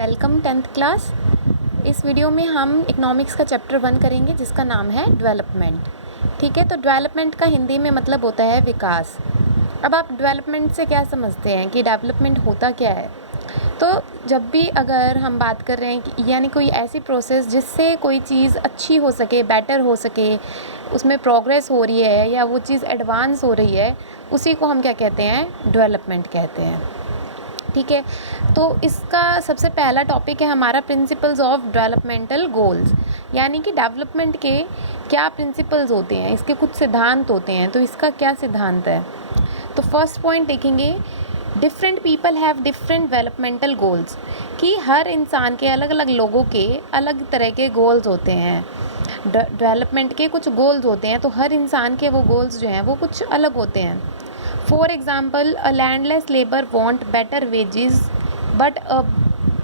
Welcome 10th class. इस video में हम इकोनॉमिक्स का चैप्टर 1 करेंगे जिसका नाम है डेवलपमेंट। ठीक है, तो डेवलपमेंट का हिंदी में मतलब होता है विकास। अब आप डेवलपमेंट से क्या समझते हैं कि डेवलपमेंट होता क्या है? तो जब भी अगर हम बात कर रहे हैं कि यानी कोई ऐसी प्रोसेस जिससे कोई चीज़ अच्छी हो सके, बेटर हो सके, उसमें प्रोग्रेस हो रही है या वो चीज़ एडवांस हो रही है, उसी को हम क्या कहते हैं? डेवलपमेंट कहते हैं। ठीक है, तो इसका सबसे पहला टॉपिक है हमारा प्रिंसिपल्स ऑफ डेवलपमेंटल गोल्स, यानी कि डेवलपमेंट के क्या प्रिंसिपल्स होते हैं, इसके कुछ सिद्धांत होते हैं। तो इसका क्या सिद्धांत है? तो फर्स्ट पॉइंट देखेंगे, different people have different developmental goals, कि हर इंसान के अलग अलग लोगों के अलग तरह के गोल्स होते हैं। डेवलपमेंट के कुछ गोल्स होते हैं, तो हर इंसान के वो गोल्स जो हैं वो कुछ अलग होते हैं। For example, a landless labor want better wages, but a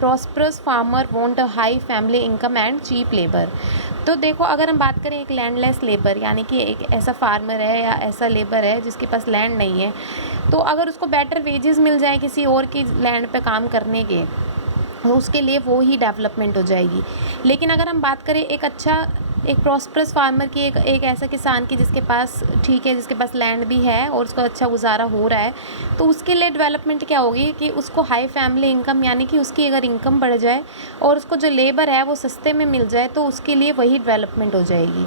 prosperous farmer want a high family income and cheap labor. तो देखो, अगर हम बात करें एक लैंडलेस लेबर यानी कि एक ऐसा फार्मर है या ऐसा लेबर है जिसके पास लैंड नहीं है, तो अगर उसको बेटर वेजेस मिल जाए किसी और की लैंड पे काम करने के, तो उसके लिए वो ही डेवलपमेंट हो जाएगी। लेकिन अगर हम बात करें एक प्रॉस्परस फार्मर की, एक ऐसा किसान की जिसके पास ठीक है, जिसके पास लैंड भी है और उसका अच्छा गुजारा हो रहा है, तो उसके लिए डेवलपमेंट क्या होगी कि उसको हाई फैमिली इनकम, यानी कि उसकी अगर इनकम बढ़ जाए और उसको जो लेबर है वो सस्ते में मिल जाए, तो उसके लिए वही डेवलपमेंट हो जाएगी।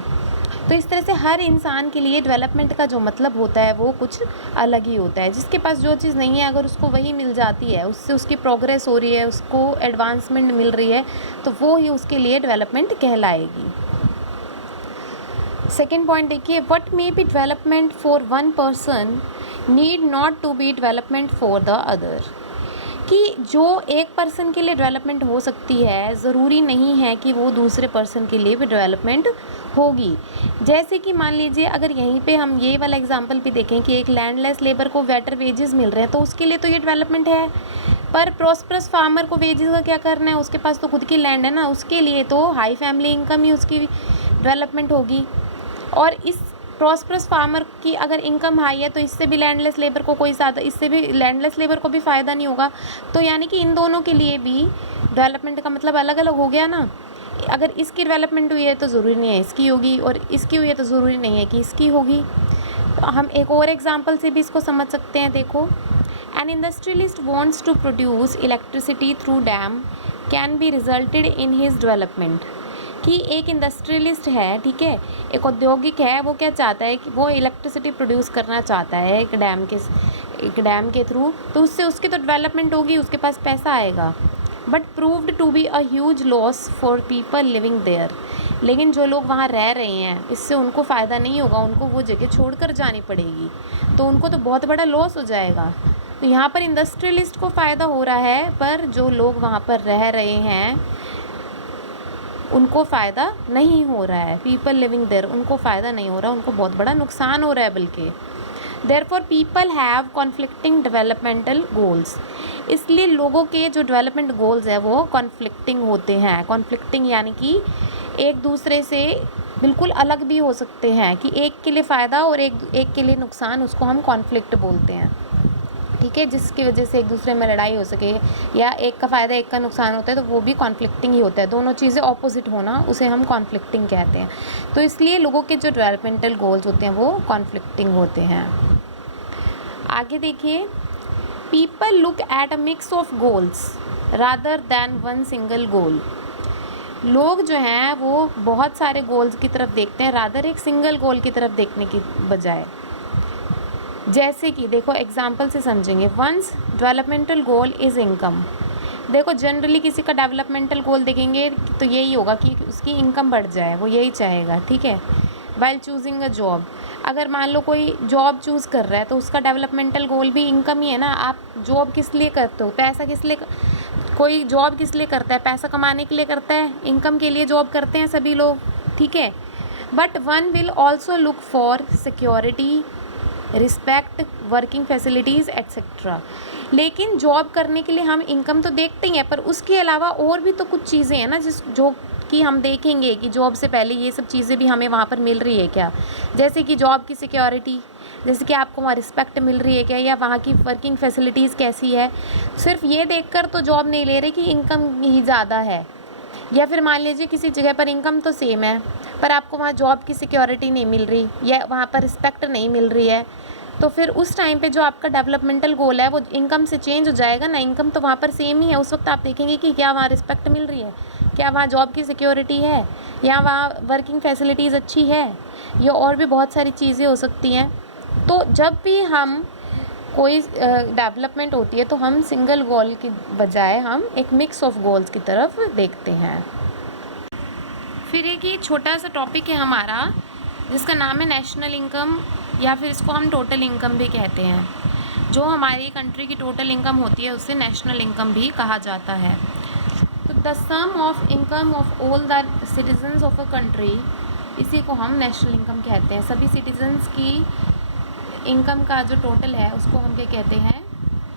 तो इस तरह से हर इंसान के लिए डेवलपमेंट का जो मतलब होता है वो कुछ अलग ही होता है। जिसके पास जो चीज़ नहीं है, अगर उसको वही मिल जाती है, उससे उसकी प्रोग्रेस हो रही है, उसको एडवांसमेंट मिल रही है, तो वो ही उसके लिए डेवलपमेंट कहलाएगी। सेकेंड पॉइंट देखिए, what may be development for one person need not to be development for the other, कि जो एक पर्सन के लिए डेवलपमेंट हो सकती है, ज़रूरी नहीं है कि वो दूसरे पर्सन के लिए भी डेवलपमेंट होगी। जैसे कि मान लीजिए, अगर यहीं पे हम ये वाला एग्जांपल भी देखें कि एक लैंडलेस लेबर को बेटर वेजेस मिल रहे हैं, तो उसके लिए तो ये डेवलपमेंट है। पर प्रॉस्परस फार्मर को वेजेस का क्या करना है? उसके पास तो खुद की लैंड है ना, उसके लिए तो हाई फैमिली इनकम ही उसकी डेवलपमेंट होगी। और इस प्रॉस्परस फार्मर की अगर इनकम हाई है, तो इससे भी लैंडलेस लेबर को कोई ज़्यादा, इससे भी लैंडलेस लेबर को भी फ़ायदा नहीं होगा। तो यानी कि इन दोनों के लिए भी डेवलपमेंट का मतलब अलग अलग हो गया ना। अगर इसकी डेवलपमेंट हुई है तो ज़रूरी नहीं है इसकी होगी, और इसकी हुई है तो ज़रूरी नहीं है कि इसकी होगी। तो हम एक और एग्जांपल से भी इसको समझ सकते हैं। देखो, an industrialist wants to produce electricity through dam can be resulted in his development, कि एक इंडस्ट्रियलिस्ट है, ठीक है, एक औद्योगिक है, वो क्या चाहता है कि वो इलेक्ट्रिसिटी प्रोड्यूस करना चाहता है एक डैम के थ्रू, तो उससे उसकी तो डेवलपमेंट होगी, उसके पास पैसा आएगा। But proved to be a huge loss for people living there, लेकिन जो लोग वहाँ रह रहे हैं, इससे उनको फ़ायदा नहीं होगा, उनको वो जगह छोड़कर जानी पड़ेगी, तो उनको तो बहुत बड़ा लॉस हो जाएगा। तो यहाँ पर इंडस्ट्रियलिस्ट को फ़ायदा हो रहा है, पर जो लोग वहाँ पर रह रहे हैं उनको फ़ायदा नहीं हो रहा है। पीपल लिविंग देयर, उनको फ़ायदा नहीं हो रहा, उनको बहुत बड़ा नुकसान हो रहा है बल्कि। Therefore people have conflicting developmental goals, इसलिए लोगों के जो डेवलपमेंट गोल्स है वो कॉन्फ्लिक्टिंग होते हैं। कॉन्फ्लिक्टिंग यानी कि एक दूसरे से बिल्कुल अलग भी हो सकते हैं, कि एक के लिए फ़ायदा और एक के लिए नुकसान, उसको हम कॉन्फ्लिक्ट बोलते हैं। ठीक है, जिसकी वजह से एक दूसरे में लड़ाई हो सके, या एक का फ़ायदा एक का नुकसान होता है, तो वो भी कॉन्फ्लिक्टिंग ही होता है। दोनों चीज़ें ऑपोजिट होना, उसे हम कॉन्फ्लिक्टिंग कहते हैं। तो इसलिए लोगों के जो डेवलपमेंटल गोल्स होते हैं वो कॉन्फ्लिक्टिंग होते हैं। आगे देखिए, people look at a mix of goals rather than one single गोल, लोग जो हैं वो बहुत सारे गोल्स की तरफ देखते हैं रादर एक सिंगल गोल की तरफ देखने की बजाय। जैसे कि देखो, एग्जाम्पल से समझेंगे। Once developmental goal is income, देखो जनरली किसी का डेवलपमेंटल गोल देखेंगे तो यही होगा कि उसकी इनकम बढ़ जाए, वो यही चाहेगा, ठीक है। वाइल चूजिंग अ जॉब, अगर मान लो कोई जॉब चूज़ कर रहा है तो उसका डेवलपमेंटल गोल भी इनकम ही है ना। आप जॉब किस लिए करते हो? पैसा किस लिए, कोई जॉब किस लिए करता है? पैसा कमाने के लिए करता है, इनकम के लिए जॉब करते हैं सभी लोग, ठीक है। But one will also look for security, respect, working facilities etcetera, लेकिन जॉब करने के लिए हम इनकम तो देखते ही हैं, पर उसके अलावा और भी तो कुछ चीज़ें हैं ना, जो कि हम देखेंगे कि जॉब से पहले ये सब चीज़ें भी हमें वहाँ पर मिल रही है क्या। जैसे कि जॉब की सिक्योरिटी, जैसे कि आपको वहाँ रिस्पेक्ट मिल रही है क्या, या वहाँ की वर्किंग फैसिलिटीज़ कैसी है। सिर्फ ये देखकर तो जॉब नहीं ले रहे कि इनकम ही ज़्यादा है, या फिर मान लीजिए किसी जगह पर इनकम तो सेम है पर आपको वहाँ जॉब की सिक्योरिटी नहीं मिल रही या वहाँ पर रिस्पेक्ट नहीं मिल रही है, तो फिर उस टाइम पे जो आपका डेवलपमेंटल गोल है वो इनकम से चेंज हो जाएगा ना। इनकम तो वहाँ पर सेम ही है, उस वक्त आप देखेंगे कि क्या वहाँ रिस्पेक्ट मिल रही है, क्या वहाँ जॉब की सिक्योरिटी है, या वहाँ वर्किंग फैसिलिटीज़ अच्छी है, या और भी बहुत सारी चीज़ें हो सकती हैं। तो जब भी हम कोई डेवलपमेंट होती है तो हम सिंगल गोल की बजाय हम एक मिक्स ऑफ गोल्स की तरफ देखते हैं। फिर एक ये छोटा सा टॉपिक है हमारा जिसका नाम है नेशनल इनकम, या फिर इसको हम टोटल इनकम भी कहते हैं। जो हमारी कंट्री की टोटल इनकम होती है उसे नेशनल इनकम भी कहा जाता है। तो the sum of income of all the citizens of a country, इसी को हम नेशनल इनकम कहते हैं। सभी सिटीजन्स की इनकम का जो टोटल है उसको हम क्या कहते हैं,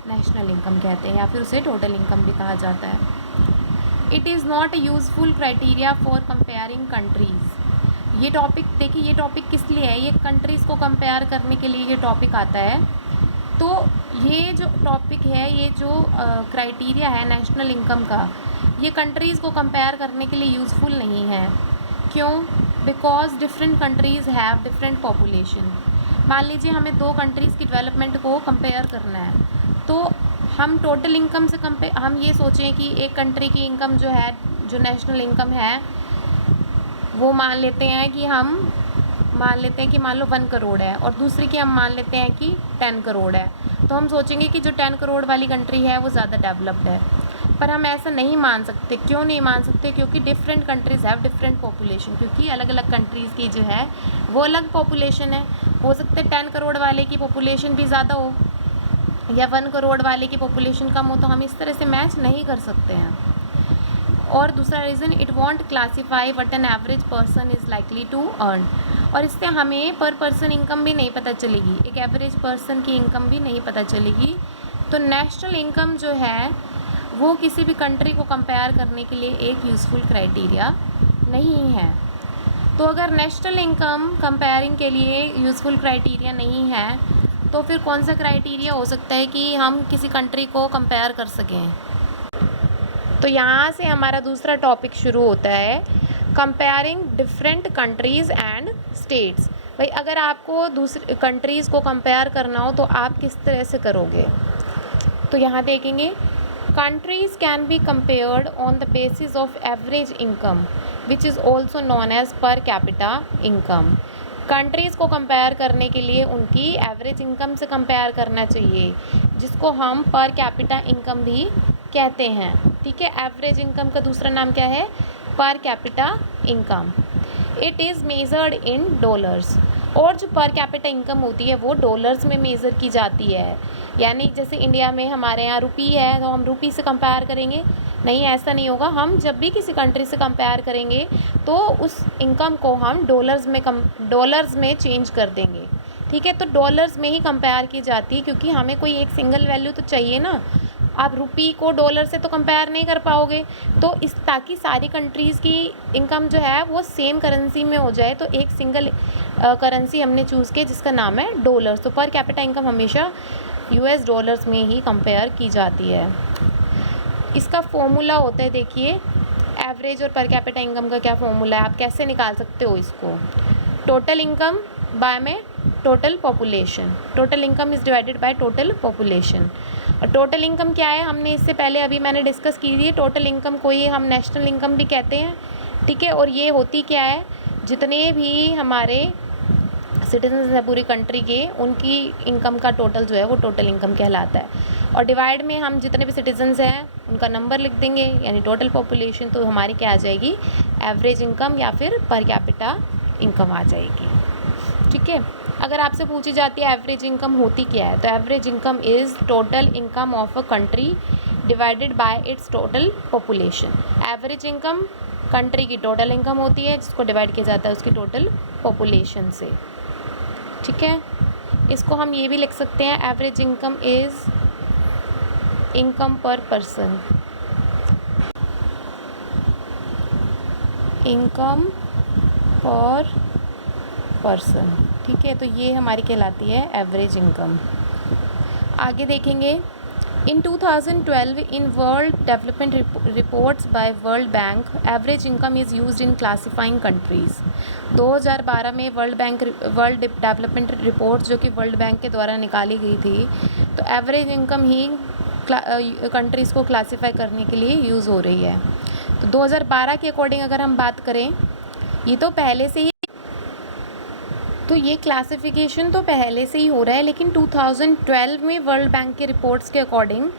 नेशनल इनकम कहते हैं, या फिर उसे टोटल इनकम भी कहा जाता है। It is not a useful criteria for comparing countries. ये टॉपिक देखिए, ये टॉपिक किस लिए है, ये कंट्रीज़ को कंपेयर करने के लिए ये टॉपिक आता है। तो ये जो टॉपिक है, ये जो क्राइटेरिया है नेशनल इनकम का, ये कंट्रीज़ को कंपेयर करने के लिए यूज़फुल नहीं है। क्यों? Because different countries have different population. मान लीजिए हमें दो कंट्रीज़ की डेवलपमेंट को कंपेयर करना है, तो हम टोटल इनकम से हम ये सोचें कि एक कंट्री की इनकम जो है, जो नेशनल इनकम है, वो मान लेते हैं कि मान लो 1 करोड़ है, और दूसरी की हम मान लेते हैं कि 10 करोड़ है। तो हम सोचेंगे कि जो 10 करोड़ वाली कंट्री है वो ज़्यादा डेवलप्ड है, पर हम ऐसा नहीं मान सकते। क्यों नहीं मान सकते? क्योंकि different countries have different population, क्योंकि अलग अलग कंट्रीज़ की जो है वो अलग पॉपुलेशन है। हो सकता है 10 करोड़ वाले की पॉपुलेशन भी ज़्यादा हो या 1 करोड़ वाले की पॉपुलेशन कम हो, तो हम इस तरह से मैच नहीं कर सकते हैं। और दूसरा reason, it won't classify what an average person is likely to earn, और इससे हमें पर पर्सन इनकम भी नहीं पता चलेगी, एक एवरेज पर्सन की इनकम भी नहीं पता चलेगी। तो नेशनल इनकम जो है वो किसी भी कंट्री को कंपेयर करने के लिए एक यूज़फुल क्राइटेरिया नहीं है। तो अगर नेशनल इनकम कंपेयरिंग के लिए यूज़फुल क्राइटेरिया नहीं है, तो फिर कौन सा क्राइटेरिया हो सकता है कि हम किसी कंट्री को कंपेयर कर सकें? तो यहाँ से हमारा दूसरा टॉपिक शुरू होता है, comparing different countries and states. भाई अगर आपको दूसरी कंट्रीज़ को कंपेयर करना हो तो आप किस तरह से करोगे? तो यहाँ देखेंगे, countries can be compared on the basis of average income which is also known as per capita income. Countries को कंपेयर करने के लिए उनकी एवरेज इनकम से कंपेयर करना चाहिए, जिसको हम पर कैपिटा इनकम भी कहते हैं। ठीक है, एवरेज इनकम का दूसरा नाम क्या है? पर capita income. It is measured in dollars, और जो पर कैपिटा इनकम होती है वो डॉलर्स में मेज़र की जाती है। यानी जैसे इंडिया में हमारे यहाँ रुपी है तो हम रुपी से कंपेयर करेंगे, नहीं ऐसा नहीं होगा। हम जब भी किसी कंट्री से कंपेयर करेंगे तो उस इनकम को हम डॉलर्स में चेंज कर देंगे। ठीक है, तो डॉलर्स में ही कंपेयर की जाती है, क्योंकि हमें कोई एक सिंगल वैल्यू तो चाहिए ना। आप रुपी को डॉलर से तो कंपेयर नहीं कर पाओगे, तो इस ताकि सारी कंट्रीज़ की इनकम जो है वो सेम करेंसी में हो जाए, तो एक सिंगल करेंसी हमने चूज़ किया जिसका नाम है डॉलर्स। तो पर कैपिटा इनकम हमेशा US डॉलर्स में ही कंपेयर की जाती है। इसका फॉर्मूला होता है, देखिए एवरेज और पर कैपिटा इनकम का क्या फॉर्मूला है, आप कैसे निकाल सकते हो इसको? टोटल इनकम बाय में total population, total income is divided by total population. और टोटल इनकम क्या है, हमने इससे पहले अभी मैंने डिस्कस की थी। टोटल इनकम को ही हम नेशनल इनकम भी कहते हैं। ठीक है, और ये होती क्या है, जितने भी हमारे सिटीजन्स हैं पूरी कंट्री के, उनकी इनकम का टोटल जो है वो टोटल इनकम कहलाता है। और डिवाइड में हम जितने भी सिटीजन्स हैं उनका नंबर लिख देंगे, यानी टोटल पॉपुलेशन। तो हमारी क्या आ जाएगी? एवरेज इनकम या फिर पर कैपिटा इनकम आ जाएगी। ठीक है, अगर आपसे पूछी जाती है एवरेज इनकम होती क्या है, तो average income is total income of a country divided by it's total population. Average income country की टोटल इनकम होती है जिसको डिवाइड किया जाता है उसकी टोटल पॉपुलेशन से। ठीक है, इसको हम ये भी लिख सकते हैं, एवरेज इनकम इज़ इनकम पर पर्सन, इनकम पर पर्सन। ठीक है, तो ये हमारी कहलाती है एवरेज इनकम। आगे देखेंगे, in 2012 in world development reports by World Bank average income is used in classifying countries. 2012 में वर्ल्ड डेवलपमेंट रिपोर्ट्स जो कि वर्ल्ड बैंक के द्वारा निकाली गई थी, तो एवरेज इनकम ही कंट्रीज़ को क्लासीफाई करने के लिए यूज़ हो रही है। तो 2012 के अकॉर्डिंग अगर हम बात करें, ये तो पहले से ही, तो ये क्लासिफिकेशन तो पहले से ही हो रहा है, लेकिन 2012 में वर्ल्ड बैंक के रिपोर्ट्स के अकॉर्डिंग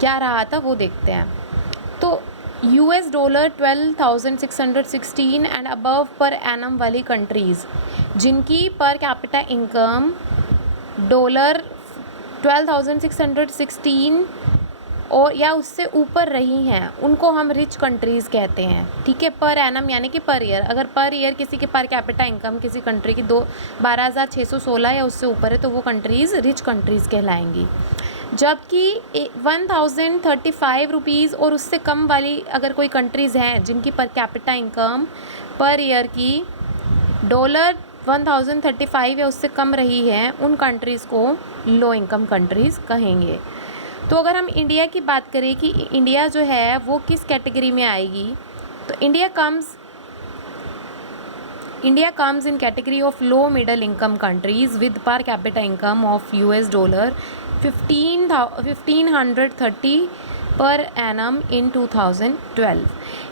क्या रहा था वो देखते हैं। तो US dollar 12,616 and above per annum वाली कंट्रीज़ जिनकी पर कैपिटा इनकम डॉलर 12,616 और या उससे ऊपर रही हैं, उनको हम रिच कंट्रीज़ कहते हैं। ठीक है, पर एनम यानी कि पर ईयर, अगर पर ईयर किसी की पर कैपिटा इनकम किसी कंट्री की 12,616 या उससे ऊपर है तो वो कंट्रीज़ रिच कंट्रीज़ कहलाएंगी। जबकि 1,035 रुपीज़ और उससे कम वाली अगर कोई कंट्रीज़ हैं जिनकी पर कैपिटा इनकम पर ईयर की डॉलर 1,035 या उससे कम रही है, उन कंट्रीज़ को लो इनकम कंट्रीज़ कहेंगे। तो अगर हम इंडिया की बात करें कि इंडिया जो है वो किस कैटेगरी में आएगी, तो India comes in category of low middle income countries with पर capita income of US dollar 1,530 per annum in 2012।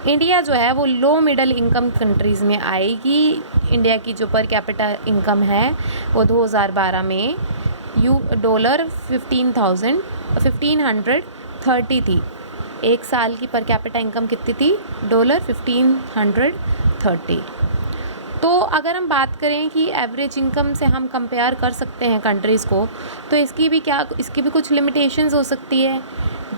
India जो है वो लो मिडल इनकम कंट्रीज़ में आएगी। इंडिया की जो पर कैपिटा इनकम है वो 2012 में डॉलर 1,530 थी। एक साल की पर कैपिटा इनकम कितनी थी? डॉलर 1,530। तो अगर हम बात करें कि एवरेज इनकम से हम कंपेयर कर सकते हैं कंट्रीज़ को, तो इसकी भी कुछ लिमिटेशंस हो सकती है।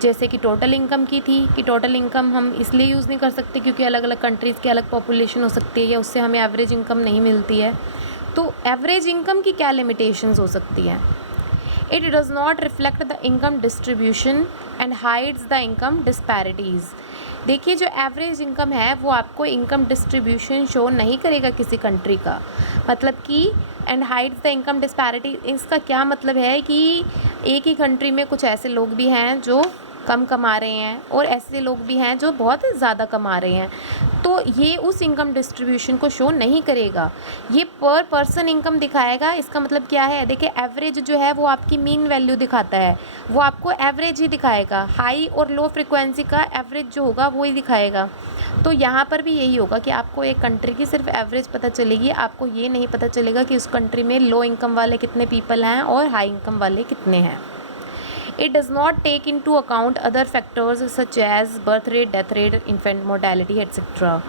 जैसे कि टोटल इनकम की थी कि टोटल इनकम हम इसलिए यूज़ नहीं कर सकते क्योंकि अलग अलग कंट्रीज़ की अलग पॉपुलेशन हो सकती है या उससे हमें एवरेज इनकम नहीं मिलती है। तो एवरेज इनकम की क्या लिमिटेशंस हो सकती हैं? It does not reflect the income distribution and hides the income disparities. देखिए, जो एवरेज इनकम है वो आपको इनकम डिस्ट्रीब्यूशन शो नहीं करेगा किसी कंट्री का, मतलब कि and hides the income disparity. इसका क्या मतलब है कि एक ही कंट्री में कुछ ऐसे लोग भी हैं जो कम कमा रहे हैं और ऐसे लोग भी हैं जो बहुत ज़्यादा कमा रहे हैं, तो ये उस इनकम डिस्ट्रीब्यूशन को शो नहीं करेगा, ये पर पर्सन इनकम दिखाएगा। इसका मतलब क्या है? देखिए, एवरेज जो है वो आपकी मीन वैल्यू दिखाता है, वो आपको एवरेज ही दिखाएगा। हाई और लो फ्रिक्वेंसी का एवरेज जो होगा वो ही दिखाएगा। तो यहाँ पर भी यही होगा कि आपको एक कंट्री की सिर्फ एवरेज पता चलेगी, आपको ये नहीं पता चलेगा कि उस कंट्री में लो इनकम वाले कितने पीपल हैं और हाई इनकम वाले कितने हैं। It does not take into account other factors such as birth rate, death rate, infant mortality, etc.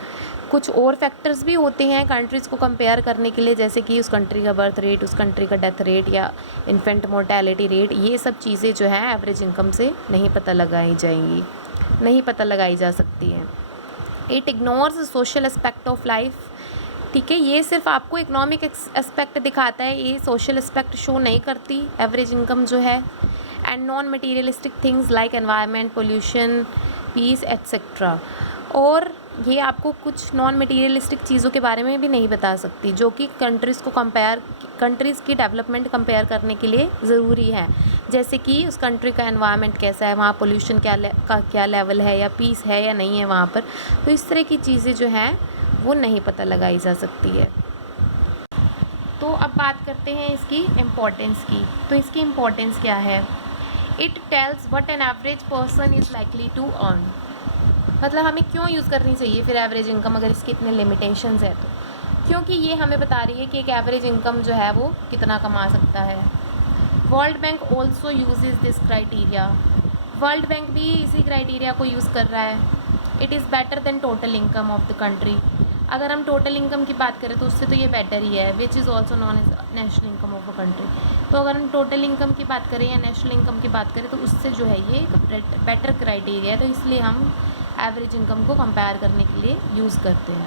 कुछ और फैक्टर्स भी होते हैं कंट्रीज़ को कंपेयर करने के लिए, जैसे कि उस कंट्री का बर्थ रेट, उस कंट्री का डेथ रेट या इन्फेंट मोर्टेलिटी रेट। ये सब चीज़ें जो हैं एवरेज इनकम से नहीं पता लगाई जा सकती हैं। It ignores social aspect of life. ठीक है, ये सिर्फ आपको इकोनॉमिक एस्पेक्ट दिखाता है, ये सोशल एस्पेक्ट शो नहीं करती एवरेज इनकम जो है। And non materialistic things like environment, pollution, peace etcetera. और ये आपको कुछ नॉन मटीरियलिस्टिक चीज़ों के बारे में भी नहीं बता सकती जो कि कंट्रीज़ की डेवलपमेंट कंपेयर करने के लिए ज़रूरी है। जैसे कि उस कंट्री का एनवायरनमेंट कैसा है, वहाँ पोल्यूशन का क्या लेवल है या पीस है या नहीं है वहाँ पर। तो इस तरह की चीज़ें जो हैं वो नहीं पता लगाई जा सकती है। तो अब बात करते हैं इसकी इम्पोर्टेंस की। तो इसकी इम्पोर्टेंस क्या है? It tells what an average person is likely to earn. मतलब हमें क्यों यूज़ करनी चाहिए फिर एवरेज इनकम अगर इसके इतने लिमिटेशंस है तो? क्योंकि ये हमें बता रही है कि एक एवरेज इनकम जो है वो कितना कमा सकता है। World bank also uses this criteria. World bank भी इसी क्राइटेरिया को यूज़ कर रहा है। It is better than total income of the country. अगर हम टोटल इनकम की बात करें तो उससे तो ये बेटर ही है, which is also known as national income of a country. तो अगर हम टोटल इनकम की बात करें या नेशनल इनकम की बात करें तो उससे जो है ये एक बेटर क्राइटेरिया है, तो इसलिए हम एवरेज इनकम को कंपेयर करने के लिए यूज़ करते हैं।